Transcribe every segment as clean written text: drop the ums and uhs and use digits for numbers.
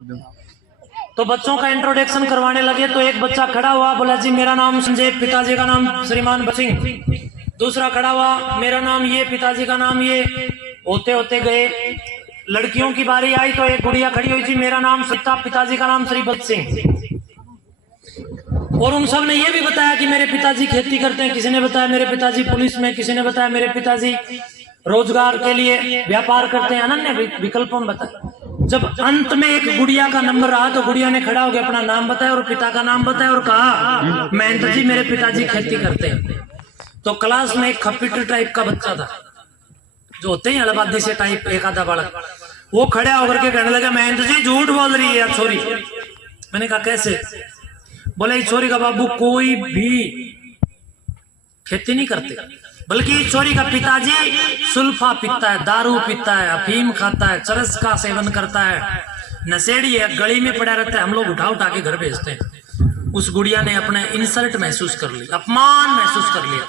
तो बच्चों का इंट्रोडक्शन करवाने लगे तो एक बच्चा खड़ा हुआ, बोला जी मेरा नाम संजय, पिताजी का नाम श्रीमान सिंह। दूसरा खड़ा हुआ, मेरा नाम ये, पिताजी का नाम ये। होते होते गए, लड़कियों की बारी आई तो एक गुड़िया खड़ी हुई थी, मेरा नाम सीता, पिताजी का नाम श्रीपद सिंह। और उन सब ने ये भी बताया कि मेरे पिताजी खेती करते हैं, किसी ने बताया मेरे पिताजी पुलिस में, किसी ने बताया मेरे पिताजी रोजगार के लिए व्यापार करते हैं, अनन्य विकल्पों में बताया। जब अंत में एक गुड़िया का नंबर रहा तो गुड़िया ने खड़ा होकर अपना नाम बताया और पिता का नाम बताया और कहा महेंद्र जी मेरे पिताजी खेती करते हैं। तो क्लास में एक खपीटर टाइप का बच्चा था, जो होते हैं अलबादी से टाइप, एक आधा बालक, वो खड़ा होकर के कहने लगा महेंद्र जी झूठ बोल रही है छोरी। मैंने कहा कैसे? बोले छोरी का बाबू कोई भी खेती नहीं करते, बल्कि छोरी का पिताजी सुल्फा पीता है, दारू पीता है, अफीम खाता है, चरस का सेवन करता है, नशेड़ी है, गली में पड़ा रहता है, हम लोग उठा उठा के घर भेजते हैं। उस गुड़िया ने अपने इंसल्ट महसूस कर ली, अपमान महसूस कर लिया।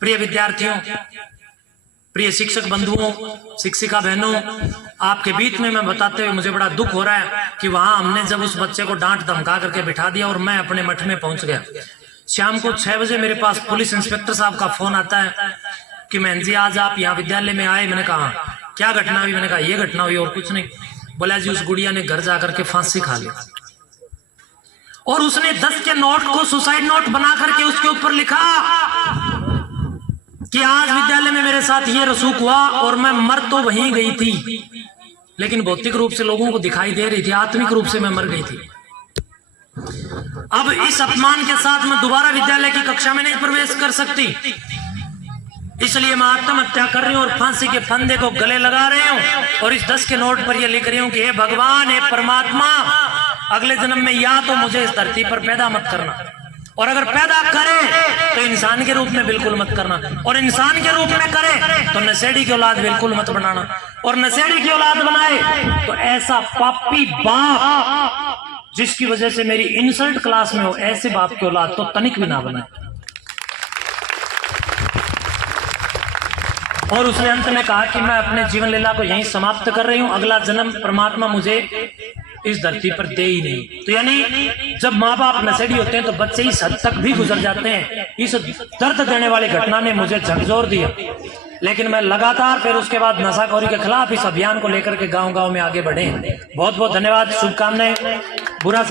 प्रिय विद्यार्थियों, प्रिय शिक्षक बंधुओं, शिक्षिका बहनों, आपके बीच में मैं बताते हुए मुझे बड़ा दुख हो रहा है कि वहां हमने जब उस बच्चे को डांट धमका करके बिठा दिया और मैं अपने मठ में पहुंच गया। शाम को 6 बजे मेरे पास पुलिस इंस्पेक्टर साहब का फोन आता है कि महेंद्र जी आज आप यहाँ विद्यालय में आए। मैंने कहा क्या घटना हुई? मैंने कहा ये घटना हुई और कुछ नहीं। बोला जी उस गुड़िया ने घर जाकर के फांसी खा ली और उसने 10 के नोट को सुसाइड नोट बना करके उसके ऊपर लिखा कि आज विद्यालय में मेरे साथ ये रसूख हुआ और मैं मर तो वहीं गई थी, लेकिन भौतिक रूप से लोगों को दिखाई दे रही थी, आत्मिक रूप से मैं मर गई थी। अब इस अपमान के साथ मैं दोबारा विद्यालय की कक्षा में नहीं प्रवेश कर सकती, इसलिए मैं आत्महत्या कर रही हूँ और फांसी के फंदे को गले लगा रही हूँ और इस 10 के नोट पर यह लिख रही हूँ कि हे भगवान, हे परमात्मा, अगले जन्म में या तो मुझे इस धरती पर पैदा मत करना, और अगर पैदा करे तो इंसान के रूप में बिल्कुल मत करना, और इंसान के रूप में करे तो नशेड़ी की औलाद बिल्कुल मत बनाना, और नशेड़ी की औलाद बनाए तो ऐसा पापी बाप जिसकी वजह से मेरी इंसल्ट क्लास में हो, ऐसे बाप की औलाद तो तनिक भी ना बनाए। और उसने अंत में कहा कि मैं अपने जीवन लीला को यहीं समाप्त कर रही हूं, अगला जन्म परमात्मा मुझे इस धरती पर दे ही नहीं। तो यानी जब माँ बाप नशेड़ी होते हैं तो बच्चे इस हद तक भी गुजर जाते हैं। इस दर्द देने वाली घटना ने मुझे झकझोर दिया, लेकिन मैं लगातार फिर उसके बाद नशाखोरी के खिलाफ इस अभियान को लेकर के गांव-गांव में आगे बढ़े। बहुत बहुत धन्यवाद, शुभकामनाएं। बुरा